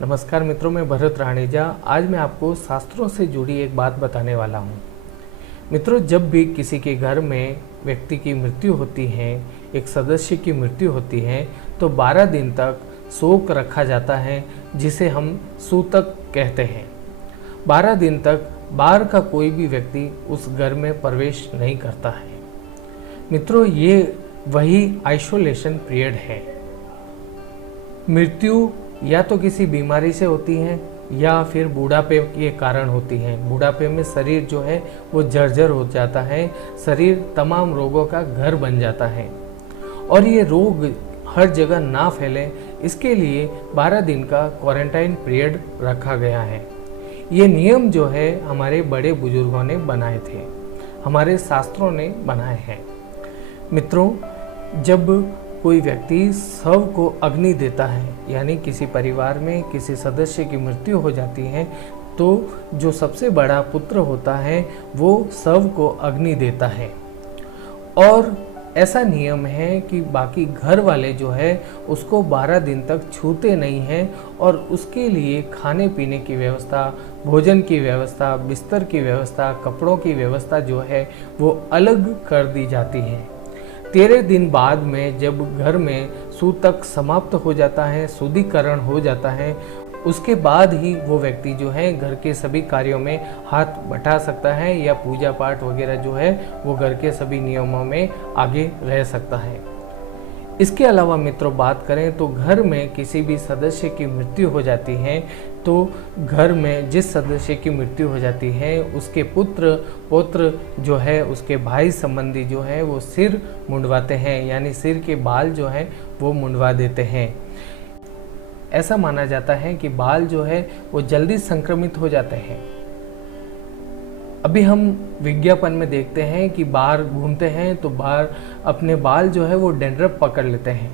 नमस्कार मित्रों, मैं भरत राणेजा। आज मैं आपको शास्त्रों से जुड़ी एक बात बताने वाला हूँ। मित्रों, जब भी किसी के घर में व्यक्ति की मृत्यु होती है, एक सदस्य की मृत्यु होती है, तो 12 दिन तक शोक रखा जाता है, जिसे हम सूतक कहते हैं। 12 दिन तक बाहर का कोई भी व्यक्ति उस घर में प्रवेश नहीं करता है। मित्रों, ये वही आइसोलेशन पीरियड है। मृत्यु या तो किसी बीमारी से होती है या फिर बुढ़ापे के कारण होती है। बुढ़ापे में शरीर जो है वो जर्जर हो जाता है, शरीर तमाम रोगों का घर बन जाता है और ये रोग हर जगह ना फैले, इसके लिए 12 दिन का क्वारंटाइन पीरियड रखा गया है। ये नियम जो है हमारे बड़े बुजुर्गों ने बनाए थे, हमारे शास्त्रों ने बनाए हैं। मित्रों, जब कोई व्यक्ति शव को अग्नि देता है, यानी किसी परिवार में किसी सदस्य की मृत्यु हो जाती है, तो जो सबसे बड़ा पुत्र होता है वो शव को अग्नि देता है। और ऐसा नियम है कि बाकी घर वाले जो है उसको 12 दिन तक छूते नहीं हैं और उसके लिए खाने पीने की व्यवस्था, भोजन की व्यवस्था, बिस्तर की व्यवस्था, कपड़ों की व्यवस्था जो है वो अलग कर दी जाती है। 13 दिन बाद में जब घर में सूतक समाप्त हो जाता है, शुद्धिकरण हो जाता है, उसके बाद ही वो व्यक्ति जो है घर के सभी कार्यों में हाथ बटा सकता है या पूजा पाठ वगैरह जो है वो घर के सभी नियमों में आगे रह सकता है। इसके अलावा मित्रों, बात करें तो घर में किसी भी सदस्य की मृत्यु हो जाती है तो घर में जिस सदस्य की मृत्यु हो जाती है उसके पुत्र पौत्र जो है, उसके भाई संबंधी जो है वो सिर मुंडवाते हैं, यानी सिर के बाल जो है वो मुंडवा देते हैं। ऐसा माना जाता है कि बाल जो है वो जल्दी संक्रमित हो जाते हैं। अभी हम विज्ञापन में देखते हैं कि बाहर घूमते हैं तो बाहर अपने बाल जो है वो डैंड्रफ पकड़ लेते हैं,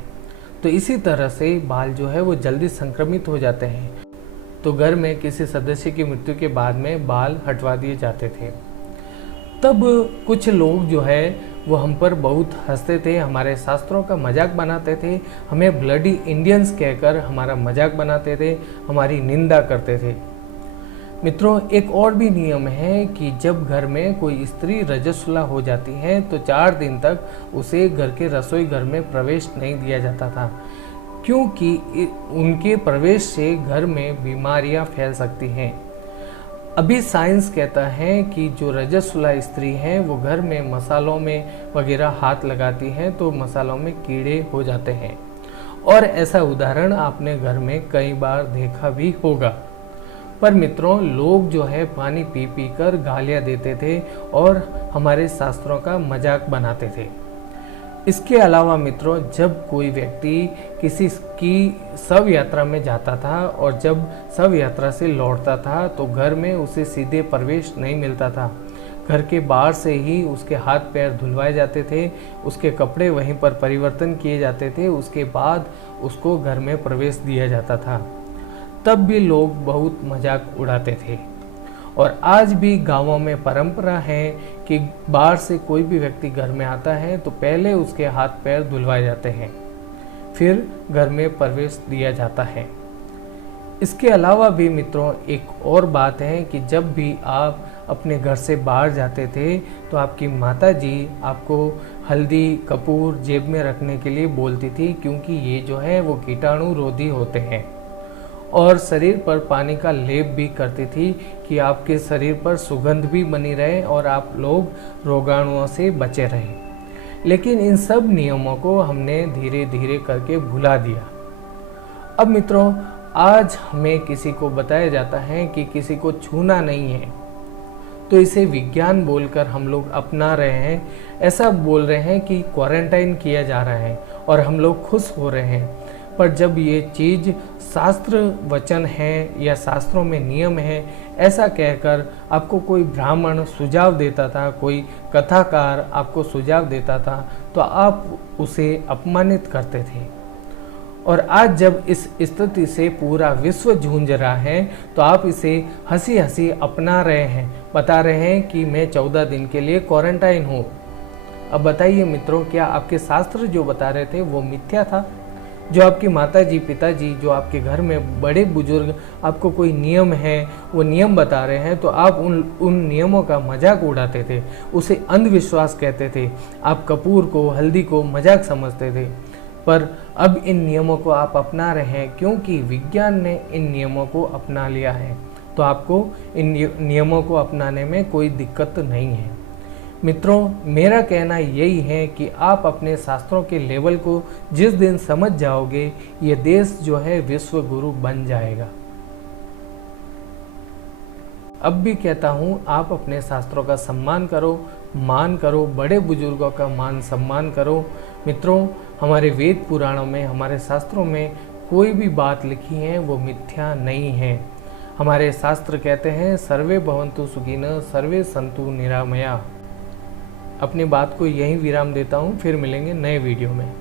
तो इसी तरह से बाल जो है वो जल्दी संक्रमित हो जाते हैं। तो घर में किसी सदस्य की मृत्यु के बाद में बाल हटवा दिए जाते थे। तब कुछ लोग जो है वो हम पर बहुत हंसते थे, हमारे शास्त्रों का मजाक बनाते थे, हमें ब्लडी इंडियंस कहकर हमारा मजाक बनाते थे, हमारी निंदा करते थे। मित्रों, एक और भी नियम है कि जब घर में कोई स्त्री रजस्वला हो जाती है तो 4 दिन तक उसे घर के रसोई घर में प्रवेश नहीं दिया जाता था, क्योंकि उनके प्रवेश से घर में बीमारियां फैल सकती हैं। अभी साइंस कहता है कि जो रजस्वला स्त्री हैं वो घर में मसालों में वगैरह हाथ लगाती हैं तो मसालों में कीड़े हो जाते हैं, और ऐसा उदाहरण आपने घर में कई बार देखा भी होगा। पर मित्रों, लोग जो है पानी पी पी कर गालियाँ देते थे और हमारे शास्त्रों का मजाक बनाते थे। इसके अलावा मित्रों, जब कोई व्यक्ति किसी की शव यात्रा में जाता था और जब शव यात्रा से लौटता था तो घर में उसे सीधे प्रवेश नहीं मिलता था। घर के बाहर से ही उसके हाथ पैर धुलवाए जाते थे, उसके कपड़े वहीं पर परिवर्तन किए जाते थे, उसके बाद उसको घर में प्रवेश दिया जाता था। तब भी लोग बहुत मजाक उड़ाते थे। और आज भी गांवों में परंपरा है कि बाहर से कोई भी व्यक्ति घर में आता है तो पहले उसके हाथ पैर धुलवाए जाते हैं, फिर घर में प्रवेश दिया जाता है। इसके अलावा भी मित्रों, एक और बात है कि जब भी आप अपने घर से बाहर जाते थे तो आपकी माता जी आपको हल्दी कपूर जेब में रखने के लिए बोलती थी, क्योंकि ये जो है वो कीटाणु रोधी होते हैं। और शरीर पर पानी का लेप भी करती थी कि आपके शरीर पर सुगंध भी बनी रहे और आप लोग रोगाणुओं से बचे रहें। लेकिन इन सब नियमों को हमने धीरे धीरे करके भुला दिया। अब मित्रों, आज हमें किसी को बताया जाता है कि किसी को छूना नहीं है, तो इसे विज्ञान बोलकर हम लोग अपना रहे हैं। ऐसा बोल रहे हैं कि क्वारंटाइन किया जा रहा है और हम लोग खुश हो रहे हैं। पर जब ये चीज़ शास्त्र वचन है या शास्त्रों में नियम है, ऐसा कहकर आपको कोई ब्राह्मण सुझाव देता था, कोई कथाकार आपको सुझाव देता था, तो आप उसे अपमानित करते थे। और आज जब इस स्थिति से पूरा विश्व जूझ रहा है तो आप इसे हंसी हंसी अपना रहे हैं, बता रहे हैं कि मैं 14 दिन के लिए क्वारंटाइन हूँ। अब बताइए मित्रों, क्या आपके शास्त्र जो बता रहे थे वो मिथ्या था? जो आपकी माताजी पिताजी, जो आपके घर में बड़े बुजुर्ग आपको कोई नियम है वो नियम बता रहे हैं, तो आप उन नियमों का मजाक उड़ाते थे, उसे अंधविश्वास कहते थे, आप कपूर को हल्दी को मजाक समझते थे। पर अब इन नियमों को आप अपना रहे हैं क्योंकि विज्ञान ने इन नियमों को अपना लिया है, तो आपको इन नियमों को अपनाने में कोई दिक्कत नहीं है। मित्रों, मेरा कहना यही है कि आप अपने शास्त्रों के लेवल को जिस दिन समझ जाओगे, ये देश जो है विश्व गुरु बन जाएगा। अब भी कहता हूँ, आप अपने शास्त्रों का सम्मान करो, मान करो, बड़े बुजुर्गों का मान सम्मान करो। मित्रों, हमारे वेद पुराणों में, हमारे शास्त्रों में कोई भी बात लिखी है वो मिथ्या नहीं है। हमारे शास्त्र कहते हैं सर्वे भवन्तु सुखिनः सर्वे सन्तु निरामया। अपनी बात को यहीं विराम देता हूँ, फिर मिलेंगे नए वीडियो में।